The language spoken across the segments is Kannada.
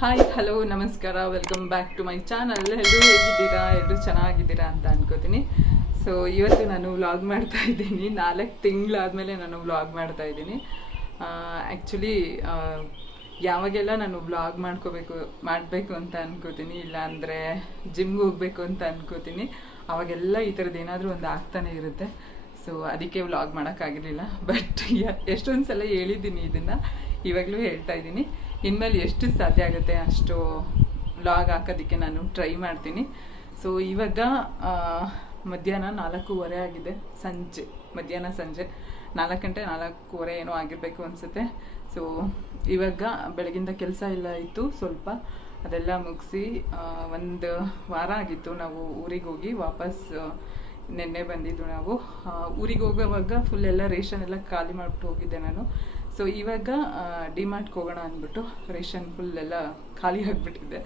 ಹಾಯ್ ಹಲೋ ನಮಸ್ಕಾರ welcome back to my channel ಎಲ್ಲರೂ ಹೇಗಿದ್ದೀರಾ? ಎಲ್ಲರೂ ಚೆನ್ನಾಗಿದ್ದೀರಾ ಅಂತ ಅನ್ಕೋತೀನಿ. ಸೊ ಇವತ್ತು ನಾನು ವ್ಲಾಗ್ ಮಾಡ್ತಾ ಇದ್ದೀನಿ. ನಾಲ್ಕು ತಿಂಗಳಾದಮೇಲೆ ನಾನು ವ್ಲಾಗ್ ಮಾಡ್ತಾ ಇದ್ದೀನಿ. ಆ್ಯಕ್ಚುಲಿ ಯಾವಾಗೆಲ್ಲ ನಾನು ವ್ಲಾಗ್ ಮಾಡ್ಕೋಬೇಕು, ಮಾಡಬೇಕು ಅಂತ ಅನ್ಕೋತೀನಿ, ಇಲ್ಲಾಂದರೆ ಜಿಮ್ಗೆ ಹೋಗಬೇಕು ಅಂತ ಅನ್ಕೋತೀನಿ, ಅವಾಗೆಲ್ಲ ಈ ಥರದ್ದು ಏನಾದರೂ ಒಂದು ಆಗ್ತಾನೆ ಇರುತ್ತೆ. ಸೊ ಅದಕ್ಕೆ ವ್ಲಾಗ್ ಮಾಡೋಕ್ಕಾಗಿರಲಿಲ್ಲ. ಬಟ್ ಎಷ್ಟೊಂದು ಸಲ ಹೇಳಿದ್ದೀನಿ ಇದನ್ನು. ಇವಾಗಲೂ ಹೇಳ್ತಾ ಇದ್ದೀನಿ. ಇನ್ಮೇಲೆ ಎಷ್ಟು ಸಾಧ್ಯ ಆಗುತ್ತೆ ಅಷ್ಟು ಲಾಗ್ ಹಾಕೋದಕ್ಕೆ ನಾನು ಟ್ರೈ ಮಾಡ್ತೀನಿ. ಸೊ ಇವಾಗ ಮಧ್ಯಾಹ್ನ ನಾಲ್ಕೂವರೆ ಆಗಿದೆ. ಸಂಜೆ, ಮಧ್ಯಾಹ್ನ ಸಂಜೆ. ನಾಲ್ಕು ಗಂಟೆ, ನಾಲ್ಕೂವರೆ ಏನೋ ಆಗಿರಬೇಕು ಅನಿಸುತ್ತೆ. ಸೊ ಇವಾಗ ಬೆಳಗಿಂದ ಕೆಲಸ ಎಲ್ಲ ಇತ್ತು ಸ್ವಲ್ಪ. ಅದೆಲ್ಲ ಮುಗಿಸಿ ಒಂದು ವಾರ ಆಗಿತ್ತು ನಾವು ಊರಿಗೆ ಹೋಗಿ ವಾಪಸ್ ನಿನ್ನೆ ಬಂದಿದ್ದು ನಾವು. ಊರಿಗೆ ಹೋಗೋವಾಗ ಫುಲ್ ಎಲ್ಲ ರೇಷನ್ ಎಲ್ಲ ಖಾಲಿ ಮಾಡಿಬಿಟ್ಟು ಹೋಗಿದ್ದೆ ನಾನು. ಸೊ ಇವಾಗ ಡಿಮಾರ್ಟ್ಗೆ ಹೋಗೋಣ ಅಂದ್ಬಿಟ್ಟು ರೇಷನ್ ಫುಲ್ ಎಲ್ಲ ಖಾಲಿ ಆಗಿಬಿಟ್ಟಿದೆ.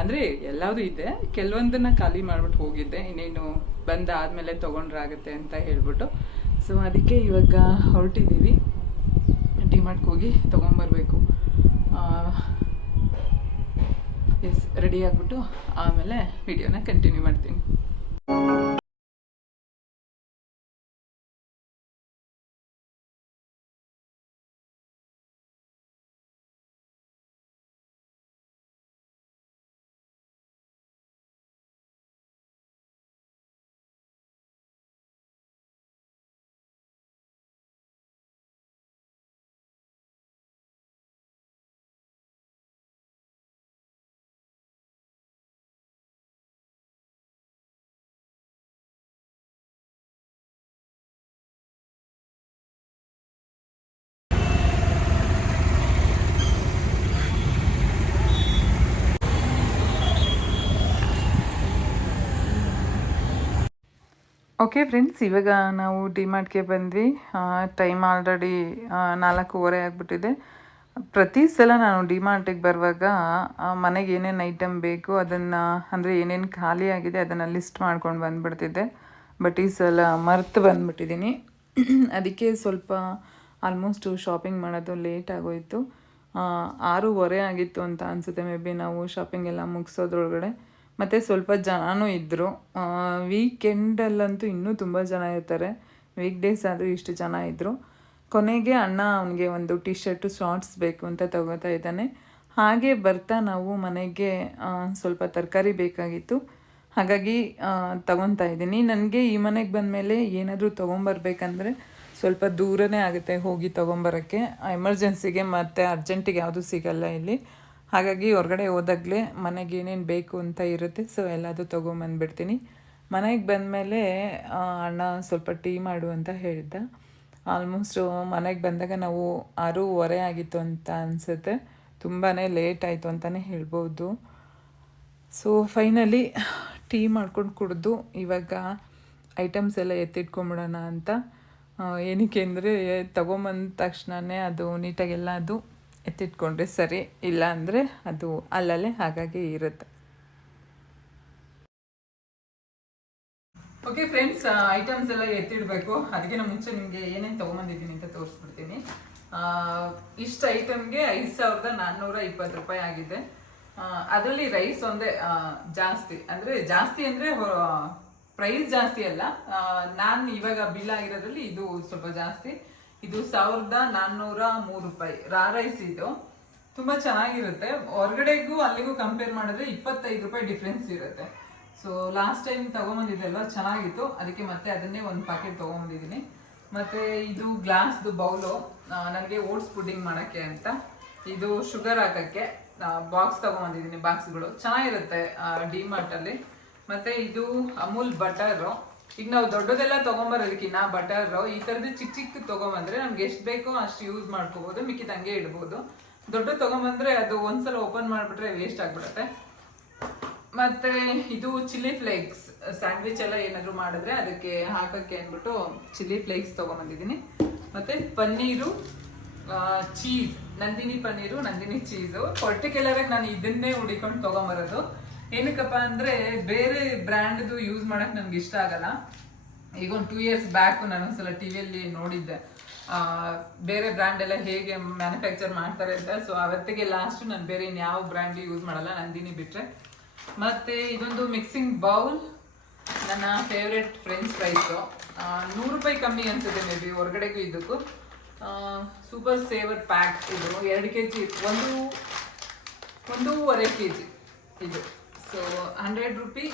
ಅಂದರೆ ಎಲ್ಲದೂ ಇದೆ. ಕೆಲವೊಂದನ್ನ ಖಾಲಿ ಮಾಡಿಬಿಟ್ಟು ಹೋಗಿದ್ದೆ. ಇನ್ನೇನು ಬಂದಾದಮೇಲೆ ತೊಗೊಂಡ್ರಾಗತ್ತೆ ಅಂತ ಹೇಳ್ಬಿಟ್ಟು. ಸೊ ಅದಕ್ಕೆ ಇವಾಗ ಹೊರಟಿದ್ದೀವಿ. ಡಿಮಾರ್ಟ್ಗೆ ಹೋಗಿ ತೊಗೊಂಬರ್ಬೇಕು. ಎಸ್ ರೆಡಿ ಆಗಿಬಿಟ್ಟು ಆಮೇಲೆ ವಿಡಿಯೋನ ಕಂಟಿನ್ಯೂ ಮಾಡ್ತೀನಿ. ಓಕೆ ಫ್ರೆಂಡ್ಸ್ ಇವಾಗ ನಾವು ಡಿಮಾರ್ಟ್ಗೆ ಬಂದ್ವಿ. ಟೈಮ್ ಆಲ್ರೆಡಿ ನಾಲ್ಕೂವರೆ ಆಗಿಬಿಟ್ಟಿದೆ. ಪ್ರತಿ ಸಲ ನಾನು ಡಿಮಾರ್ಟಿಗೆ ಬರುವಾಗ ಮನೆಗೆ ಏನೇನು ಐಟಮ್ ಬೇಕು ಅದನ್ನು, ಅಂದರೆ ಏನೇನು ಖಾಲಿ ಆಗಿದೆ ಅದನ್ನು ಲಿಸ್ಟ್ ಮಾಡ್ಕೊಂಡು ಬಂದುಬಿಡ್ತಿದ್ದೆ. ಬಟ್ ಈ ಸಲ ಮರ್ತು ಬಂದುಬಿಟ್ಟಿದ್ದೀನಿ ಅದಕ್ಕೆ ಸ್ವಲ್ಪ ಆಲ್ಮೋಸ್ಟು ಶಾಪಿಂಗ್ ಮಾಡೋದು ಲೇಟ್ ಆಗೋಯಿತು. ಆರೂವರೆ ಆಗಿತ್ತು ಅಂತ ಅನಿಸುತ್ತೆ ಮೇ ಬಿ ನಾವು ಶಾಪಿಂಗ್ ಎಲ್ಲ ಮುಗಿಸೋದ್ರೊಳಗಡೆ. ಮತ್ತು ಸ್ವಲ್ಪ ಜನನೂ ಇದ್ದರು ವೀಕೆಂಡಲ್ಲಂತೂ ಇನ್ನೂ ತುಂಬ ಜನ ಇರ್ತಾರೆ. ವೀಕ್ ಡೇಸ್ ಆದರೂ ಇಷ್ಟು ಜನ ಇದ್ದರು ಕೊನೆಗೆ ಅಣ್ಣ ಅವನಿಗೆ ಒಂದು ಟಿ ಶರ್ಟು ಶಾರ್ಟ್ಸ್ ಬೇಕು ಅಂತ ತಗೋತಾ ಇದ್ದಾನೆ. ಹಾಗೆ ಬರ್ತಾ ನಾವು ಮನೆಗೆ ಸ್ವಲ್ಪ ತರಕಾರಿ ಬೇಕಾಗಿತ್ತು. ಹಾಗಾಗಿ ತಗೊತಾ ಇದ್ದೀನಿ. ನನಗೆ ಈ ಮನೆಗೆ ಬಂದಮೇಲೆ ಏನಾದರೂ ತೊಗೊಂಬರ್ಬೇಕಂದ್ರೆ ಸ್ವಲ್ಪ ದೂರನೇ ಆಗುತ್ತೆ ಹೋಗಿ ತೊಗೊಂಬರೋಕ್ಕೆ. ಎಮರ್ಜೆನ್ಸಿಗೆ ಮತ್ತು ಅರ್ಜೆಂಟಿಗೆ ಯಾವುದೂ ಸಿಗಲ್ಲ ಇಲ್ಲಿ. ಹಾಗಾಗಿ ಹೊರಗಡೆ ಹೋದಾಗಲೇ ಮನೆಗೆ ಏನೇನು ಬೇಕು ಅಂತ ಇರುತ್ತೆ ಸೊ ಎಲ್ಲದು ತೊಗೊಂಬಂದ್ಬಿಡ್ತೀನಿ. ಮನೆಗೆ ಬಂದಮೇಲೆ ಅಣ್ಣ ಸ್ವಲ್ಪ ಟೀ ಮಾಡು ಅಂತ ಹೇಳ್ದ. ಆಲ್ಮೋಸ್ಟು ಮನೆಗೆ ಬಂದಾಗ ನಾವು ಆರೂವರೆ ಆಗಿತ್ತು ಅಂತ ಅನಿಸುತ್ತೆ. ತುಂಬಾ ಲೇಟ್ ಆಯಿತು ಅಂತಲೇ ಹೇಳ್ಬೋದು. ಸೊ ಫೈನಲಿ ಟೀ ಮಾಡ್ಕೊಂಡು ಕುಡಿದು ಇವಾಗ ಐಟಮ್ಸ್ ಎಲ್ಲ ಎತ್ತಿಟ್ಕೊಂಬಿಡೋಣ ಅಂತ. ಏನಕ್ಕೆ ಅಂದರೆ, ತಗೊಂಬಂದ ತಕ್ಷಣವೇ ಅದು ನೀಟಾಗೆಲ್ಲ ಅದು ಎತ್ತಿಟ್ಕೊಂಡ್ರೆ ಸರಿ, ಇಲ್ಲ ಅಂದರೆ ಅದು ಅಲ್ಲಲ್ಲೇ ಹಾಗಾಗಿ ಇರುತ್ತೆ. ಓಕೆ ಫ್ರೆಂಡ್ಸ್ ಐಟಮ್ಸ್ ಎಲ್ಲ ಎತ್ತಿಡಬೇಕು. ನಾನು ಮುಂಚೆ ನಿಮಗೆ ಏನೇನು ತೊಗೊಂಬಂದಿದ್ದೀನಿ ಅಂತ ತೋರಿಸ್ಬಿಡ್ತೀನಿ. ಇಷ್ಟು ಐಟಮ್ಗೆ ಐದು ಸಾವಿರದ ನಾನ್ನೂರ ಇಪ್ಪತ್ತು ರೂಪಾಯಿ ಆಗಿದೆ. ಅದರಲ್ಲಿ ರೈಸ್ ಒಂದೇ ಜಾಸ್ತಿ. ಅಂದರೆ ಜಾಸ್ತಿ ಅಂದರೆ ಪ್ರೈಸ್ ಜಾಸ್ತಿ ಅಲ್ಲ. ನಾನು ಇವಾಗ ಬಿಲ್ ಆಗಿರೋದ್ರಲ್ಲಿ ಇದು ಸ್ವಲ್ಪ ಜಾಸ್ತಿ. ಇದು ಸಾವಿರದ ನಾನ್ನೂರ ಮೂರು ರೂಪಾಯಿ ರಾ ರೈಸ್ ಇದು. ತುಂಬಾ ಚೆನ್ನಾಗಿರುತ್ತೆ. ಹೊರಗಡೆಗೂ ಅಲ್ಲಿಗೂ ಕಂಪೇರ್ ಮಾಡಿದ್ರೆ ಇಪ್ಪತ್ತೈದು ರೂಪಾಯಿ ಡಿಫ್ರೆನ್ಸ್ ಇರುತ್ತೆ. ಸೊ ಲಾಸ್ಟ್ ಟೈಮ್ ತಗೊಂಬಂದಿದ್ದೆಲ್ಲ ಚೆನ್ನಾಗಿತ್ತು. ಅದಕ್ಕೆ ಮತ್ತೆ ಅದನ್ನೇ ಒಂದು ಪ್ಯಾಕೆಟ್ ತೊಗೊಂಬಂದಿದ್ದೀನಿ. ಮತ್ತೆ ಇದು ಗ್ಲಾಸ್ದು ಬೌಲು ನನಗೆ ಓಟ್ಸ್ ಪುಡ್ಡಿಂಗ್ ಮಾಡೋಕ್ಕೆ ಅಂತ. ಇದು ಶುಗರ್ ಹಾಕಕ್ಕೆ ಬಾಕ್ಸ್ ತಗೊಂಬಂದಿದ್ದೀನಿ ಬಾಕ್ಸ್ಗಳು ಚೆನ್ನಾಗಿರುತ್ತೆ ಡಿ ಅಲ್ಲಿ. ಮತ್ತೆ ಇದು ಅಮೂಲ್ ಬಟರ್ ಈಗ ನಾವು ದೊಡ್ಡದೆಲ್ಲ ತಗೊಂಬರೋದಕ್ಕಿನ್ನ ಬಟರ್, ಈ ತರದ್ದು ಚಿಕ್ಕ ಚಿಕ್ಕ ತಗೊಂಬಂದ್ರೆ ನಮ್ಗೆ ಎಷ್ಟು ಬೇಕೋ ಅಷ್ಟು ಯೂಸ್ ಮಾಡ್ಕೋಬಹುದು ಮಿಕ್ಕಿದ ಹಂಗೆ ಇಡ್ಬೋದು. ದೊಡ್ಡ ತಗೊಂಬಂದ್ರೆ ಅದು ಒಂದ್ಸಲ ಓಪನ್ ಮಾಡ್ಬಿಟ್ರೆ ವೇಸ್ಟ್ ಆಗ್ಬಿಡತ್ತೆ. ಮತ್ತೆ ಇದು ಚಿಲ್ಲಿ ಫ್ಲೇಕ್ಸ್ ಸ್ಯಾಂಡ್ವಿಚ್ ಎಲ್ಲ ಏನಾದ್ರು ಮಾಡಿದ್ರೆ ಅದಕ್ಕೆ ಹಾಕಕ್ಕೆ ಅಂದ್ಬಿಟ್ಟು ಚಿಲ್ಲಿ ಫ್ಲೇಕ್ಸ್ ತಗೊಂಬಂದಿದ್ದೀನಿ. ಮತ್ತೆ paneer cheese Nandini paneer, Nandini cheese particular ಆಗಿ ನಾನು ಇದನ್ನೇ ಹುಡಿಕೊಂಡು ತಗೊಂಬರೋದು. ಏನಕ್ಕಪ್ಪ ಅಂದ್ರೆ ಬೇರೆ ಬ್ರ್ಯಾಂಡ್ದು ಯೂಸ್ ಮಾಡಕ್ ನನ್ಗೆ ಇಷ್ಟ ಆಗಲ್ಲ. ಈಗ ಒಂದು ಟೂ ಇಯರ್ಸ್ ಬ್ಯಾಕ್ ನಾನು ಒಂದ್ಸಲ ಟಿವಿಯಲ್ಲಿ ನೋಡಿದ್ದೆ. ಬೇರೆ ಬ್ರ್ಯಾಂಡ್ ಎಲ್ಲ ಹೇಗೆ ಮ್ಯಾನುಫ್ಯಾಕ್ಚರ್ ಮಾಡ್ತಾರೆ ಅಂತ. ಸೊ ಅವತ್ತಿಗೆ ಲಾಸ್ಟ್ ನಾನು ಬೇರೆ ಇನ್ಯಾವ ಬ್ರ್ಯಾಂಡ್ ಯೂಸ್ ಮಾಡಲ್ಲ, ನಂದಿನಿ ಬಿಟ್ರೆ. ಮತ್ತೆ ಇದೊಂದು ಮಿಕ್ಸಿಂಗ್ ಬೌಲ್ ನನ್ನ ಫೇವ್ರೆಟ್ ಫ್ರೆಂಚ್ ಫ್ರೈಸು ನೂರು ರೂಪಾಯಿ ಕಮ್ಮಿ ಅನ್ಸುತ್ತೆ ಮೇ ಬಿ ಹೊರಗಡೆಗೂ ಇದಕ್ಕೂ ಸೂಪರ್ ಸೇವರ್ ಪ್ಯಾಕ್ ಇದು. ಎರಡು ಕೆ ಜಿ ಒಂದು, ಒಂದೂವರೆ ಕೆ ಜಿ ಇದು. ಸೊ ಹಂಡ್ರೆಡ್ ರುಪಿ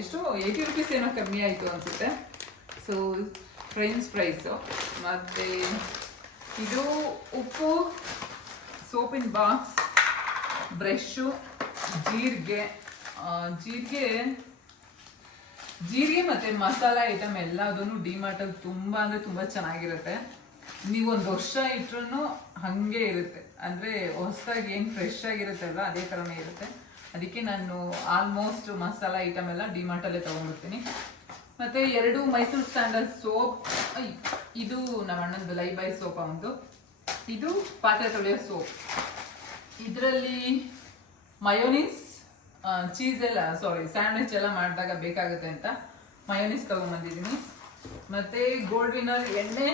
ಎಷ್ಟು ಏಯ್ಟಿ ರುಪೀಸ್ ಏನೋ ಕಮ್ಮಿ ಆಯಿತು ಅನಿಸುತ್ತೆ. ಸೊ ಫ್ರೆಂಚ್ ಫ್ರೈಸು ಮತ್ತು ಇದು ಉಪ್ಪು ಸೋಪಿನ ಬಾಕ್ಸ್ ಬ್ರಷು ಜೀರಿಗೆ ಜೀರಿಗೆ ಜೀರಿಗೆ ಮತ್ತು ಮಸಾಲ ಐಟಮ್ ಎಲ್ಲದೂ ಡಿಮಾರ್ಟಲ್ಲಿ ತುಂಬ ಅಂದರೆ ತುಂಬ ಚೆನ್ನಾಗಿರುತ್ತೆ. ನೀವು ಒಂದು ವರ್ಷ ಇಟ್ರೂ ಹಾಗೆ ಇರುತ್ತೆ. ಅಂದರೆ ಹೊಸದಾಗಿ ಏನು ಫ್ರೆಶ್ ಆಗಿರುತ್ತಲ್ಲ ಅದೇ ಥರನೇ ಇರುತ್ತೆ. ಅದಕ್ಕೆ ನಾನು ಆಲ್ಮೋಸ್ಟ್ ಮಸಾಲ ಐಟಮ್ ಎಲ್ಲ ಡಿಮಾರ್ಟಲ್ಲೇ ತೊಗೊಂಡ್ಬಿಡ್ತೀನಿ. ಮತ್ತೆ ಎರಡು ಮೈಸೂರು ಸ್ಟ್ಯಾಂಡರ್ಡ್ ಸೋಪ್ ಇದು ನಮ್ಮ ಅಣ್ಣಂದು ಲೈ ಬೈ ಸೋಪ್ ಒಂದು ಇದು ಪಾತ್ರೆ ತೊಳೆಯೋ ಸೋಪ್ ಇದರಲ್ಲಿ ಮಯೋನೀಸ್ ಚೀಸ್ ಎಲ್ಲ ಸಾರಿ ಸ್ಯಾಂಡ್ವಿಚ್ ಎಲ್ಲ ಮಾಡಿದಾಗ ಬೇಕಾಗುತ್ತೆ ಅಂತ ಮಯೋನೀಸ್ ತೊಗೊಂಬಂದಿದ್ದೀನಿ ಮತ್ತೆ ಗೋಲ್ಡ್ ವಿನರ್ ಎಣ್ಣೆ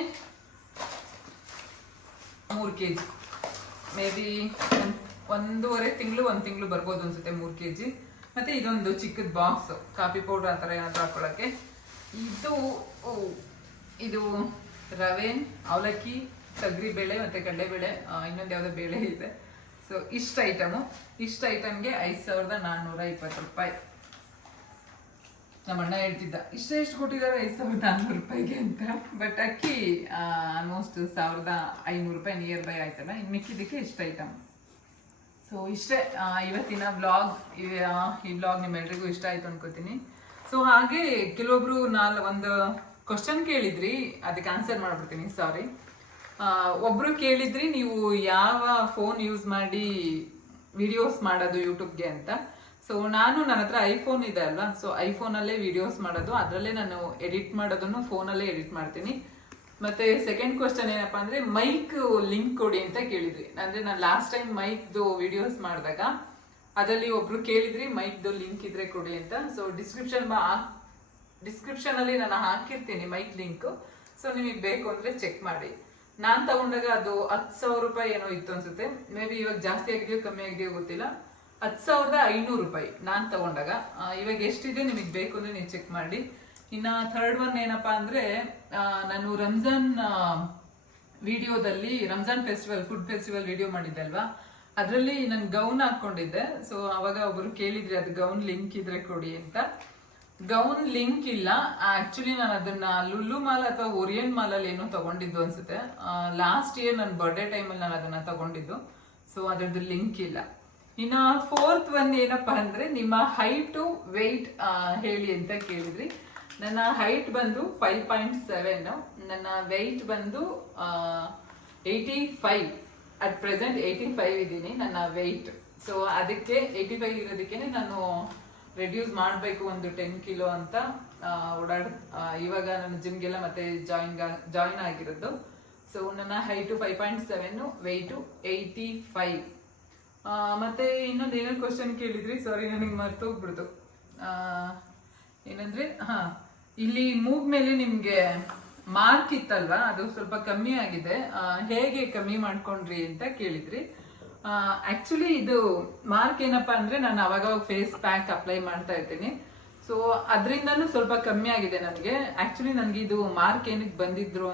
ಮೂರು ಕೆ ಜಿ ಮೇ ಬಿ ಒಂದೂವರೆ ತಿಂಗಳು, ಒಂದು ತಿಂಗಳು ಬರ್ಬೋದು ಅನ್ಸುತ್ತೆ, ಮೂರು ಕೆ ಜಿ ಮತ್ತು ಇದೊಂದು ಚಿಕ್ಕದ ಬಾಕ್ಸ್ ಕಾಫಿ ಪೌಡರ್ ಆ ಥರ ಏನಾದರೂ ಹಾಕ್ಕೊಳ್ಳೋಕ್ಕೆ ಇದು ಇದು ರವೆ, ಅವಲಕ್ಕಿ ಸಗ್ರಿ ಬೇಳೆ ಮತ್ತು ಕಡಲೆಬೇಳೆ ಇನ್ನೊಂದು ಯಾವುದೋ ಬೇಳೆ ಇದೆ. ಸೊ ಇಷ್ಟು ಐಟಮು ಇಷ್ಟು ಐಟಮ್ಗೆ ಐದು ಸಾವಿರದ ನಾನ್ನೂರ ಇಪ್ಪತ್ತು ರೂಪಾಯಿ. ನಮ್ಮ ಅಣ್ಣ ಹೇಳ್ತಿದ್ದ, ಇಷ್ಟೇ ಎಷ್ಟು ಕೊಟ್ಟಿದ್ದಾರೆ ಐದು ಸಾವಿರದ ನಾನ್ನೂರು ರೂಪಾಯಿಗೆ ಅಂತ. ಬಟ್ ಅಕ್ಕಿ ಆಲ್ಮೋಸ್ಟ್ ಸಾವಿರದ ಐನೂರು ರೂಪಾಯಿ ನಿಯರ್ ಬೈ ಆಯ್ತಲ್ಲ, ಇನ್ನು ಮಿಕ್ಕಿದ್ದಕ್ಕೆ ಇಷ್ಟು ಐಟಮ್ ಸೊ ಇಷ್ಟೇ ಇವತ್ತಿನ ಬ್ಲಾಗ್ ಈ ಬ್ಲಾಗ್ ನಿಮ್ಮೆಲ್ರಿಗೂ ಇಷ್ಟ ಆಯ್ತು ಅನ್ಕೋತೀನಿ. ಸೊ ಹಾಗೆ ಕೆಲವೊಬ್ರು ನಾಲ್, ಒಂದು ಕ್ವಶನ್ ಕೇಳಿದ್ರಿ, ಅದಕ್ಕೆ ಆನ್ಸರ್ ಮಾಡ್ಬಿಡ್ತೀನಿ ಸಾರಿ ಒಬ್ರು ಕೇಳಿದ್ರಿ, ನೀವು ಯಾವ ಫೋನ್ ಯೂಸ್ ಮಾಡಿ ವಿಡಿಯೋಸ್ ಮಾಡೋದು ಯೂಟ್ಯೂಬ್ಗೆ ಅಂತ. ಸೊ ನಾನು ನನ್ನ ಹತ್ರ ಐಫೋನ್ ಇದೆ ಅಲ್ವಾ? ಸೊ ಐಫೋನಲ್ಲೇ ವಿಡಿಯೋಸ್ ಮಾಡೋದು, ಅದರಲ್ಲೇ ನಾನು ಎಡಿಟ್ ಮಾಡೋದನ್ನು ಫೋನಲ್ಲೇ ಎಡಿಟ್ ಮಾಡ್ತೀನಿ. ಮತ್ತೆ ಸೆಕೆಂಡ್ ಕ್ವಶನ್ ಏನಪ್ಪಾ ಅಂದ್ರೆ ಮೈಕ್ ಲಿಂಕ್ ಕೊಡಿ ಅಂತ ಕೇಳಿದ್ರಿ ಅಂದ್ರೆ ನಾನು ಲಾಸ್ಟ್ ಟೈಮ್ ಮೈಕ್ದು ವಿಡಿಯೋಸ್ ಮಾಡಿದಾಗ, ಅದರಲ್ಲಿ ಒಬ್ರು ಕೇಳಿದ್ರಿ ಮೈಕ್ದು ಲಿಂಕ್ ಇದ್ರೆ ಕೊಡಿ ಅಂತ. ಸೊ ಡಿಸ್ಕ್ರಿಪ್ಷನ್ ಡಿಸ್ಕ್ರಿಪ್ಷನ್ ಅಲ್ಲಿ ನಾನು ಹಾಕಿರ್ತೀನಿ ಮೈಕ್ ಲಿಂಕ್ ಸೊ ನಿಮಗೆ ಬೇಕು ಅಂದ್ರೆ ಚೆಕ್ ಮಾಡಿ. ನಾನು ತಗೊಂಡಾಗ ಅದು ಹತ್ತು ಸಾವಿರ ರೂಪಾಯಿ ಏನೋ ಇತ್ತು ಅನ್ಸುತ್ತೆ. ಮೇ ಬಿ ಇವಾಗ ಜಾಸ್ತಿ ಆಗಿದೆಯೋ, ಕಮ್ಮಿ ಆಗಿದೆಯೋ ಗೊತ್ತಿಲ್ಲ. ಹತ್ತು ಸಾವಿರದ ಐನೂರು ರೂಪಾಯಿ ನಾನು ತಗೊಂಡಾಗ. ಇವಾಗ ಎಷ್ಟಿದೆ ನಿಮಗೆ ಬೇಕು ಅಂದ್ರೆ ನೀವು ಚೆಕ್ ಮಾಡಿ. ಇನ್ನ ಥರ್ಡ್ ಒನ್ ಏನಪ್ಪಾ ಅಂದ್ರೆ ನಾನು ರಂಜಾನ್ ವಿಡಿಯೋದಲ್ಲಿ, Ramzan festival food festival video ಮಾಡಿದ್ದೆ ಅಲ್ವಾ? ಅದರಲ್ಲಿ ನಾನು ಗೌನ್ ಹಾಕೊಂಡಿದ್ದೆ ಸೊ ಅವಾಗ ಒಬ್ಬರು ಕೇಳಿದ್ರಿ, ಅದು ಗೌನ್ ಲಿಂಕ್ ಇದ್ರೆ ಕೊಡಿ ಅಂತ. ಗೌನ್ ಲಿಂಕ್ ಇಲ್ಲ. ಆಕ್ಚುಲಿ ನಾನು ಅದನ್ನ ಲುಲ್ಲು ಮಾಲ್ ಅಥವಾ ಓರಿಯನ್ ಮಾಲ್ ಅಲ್ಲಿ ಏನೋ ತಗೊಂಡಿದ್ದು ಅನ್ಸುತ್ತೆ. ಲಾಸ್ಟ್ ಇಯರ್ ನನ್ನ ಬರ್ಡೇ ಟೈಮಲ್ಲಿ ನಾನು ಅದನ್ನ ತಗೊಂಡಿದ್ದು. ಸೊ ಅದರದ್ದು ಲಿಂಕ್ ಇಲ್ಲ. ಇನ್ನ ಫೋರ್ತ್ ಒನ್ ಏನಪ್ಪಾ ಅಂದ್ರೆ ನಿಮ್ಮ ಹೈಟು ವೆಯ್ಟ್ ಹೇಳಿ ಅಂತ ಕೇಳಿದ್ರಿ. ನನ್ನ ಹೈಟ್ ಬಂದು ಫೈವ್ ಪಾಯಿಂಟ್ ಸೆವೆನ್ ನನ್ನ ವೆಯ್ಟ್ ಬಂದು eighty five at present eighty five ಇದ್ದೀನಿ ನನ್ನ ವೆಯ್ಟ್ ಸೊ ಅದಕ್ಕೆ ಏಯ್ಟಿ ಫೈವ್ ಇರೋದಕ್ಕೆ ನಾನು ರೆಡ್ಯೂಸ್ ಮಾಡಬೇಕು ಒಂದು ಟೆನ್ ಕಿಲೋ ಅಂತ ಓಡಾಡ್ ಇವಾಗ ನಾನು ಜಿಮ್ಗೆಲ್ಲ ಮತ್ತೆ ಜಾಯಿನ್ ಜಾಯಿನ್ ಆಗಿರೋದು. ಸೊ ನನ್ನ height five point seven weight eighty five ಮತ್ತೆ ಇನ್ನೊಂದು ಏನೇನು ಕ್ವಶನ್ ಕೇಳಿದ್ರಿ? ಸಾರಿ ನನಗೆ ಮರ್ತೋಗ್ಬಿಡ್ತು. ಏನಂದ್ರೆ, ಹಾ. ಇಲ್ಲಿ ಮೂಗ್ ಮೇಲೆ ನಿಮ್ಗೆ ಮಾರ್ಕ್ ಇತ್ತಲ್ವಾ? ಅದು ಸ್ವಲ್ಪ ಕಮ್ಮಿ ಆಗಿದೆ. ಹೇಗೆ ಕಮ್ಮಿ ಮಾಡ್ಕೊಂಡ್ರಿ ಅಂತ ಕೇಳಿದ್ರಿ. ಆಕ್ಚುಲಿ ಇದು ಮಾರ್ಕ್ ಏನಪ್ಪಾ ಅಂದ್ರೆ ನಾನು ಅವಾಗವಾಗ ಫೇಸ್ ಪ್ಯಾಕ್ ಅಪ್ಲೈ ಮಾಡ್ತಾ ಇರ್ತೀನಿ. ಸೊ ಅದರಿಂದನೂ ಸ್ವಲ್ಪ ಕಮ್ಮಿ ಆಗಿದೆ ನನಗೆ. ಆಕ್ಚುಲಿ ನನಗೆ ಇದು ಮಾರ್ಕ್ ಏನಕ್ಕೆ ಬಂದಿದ್ರು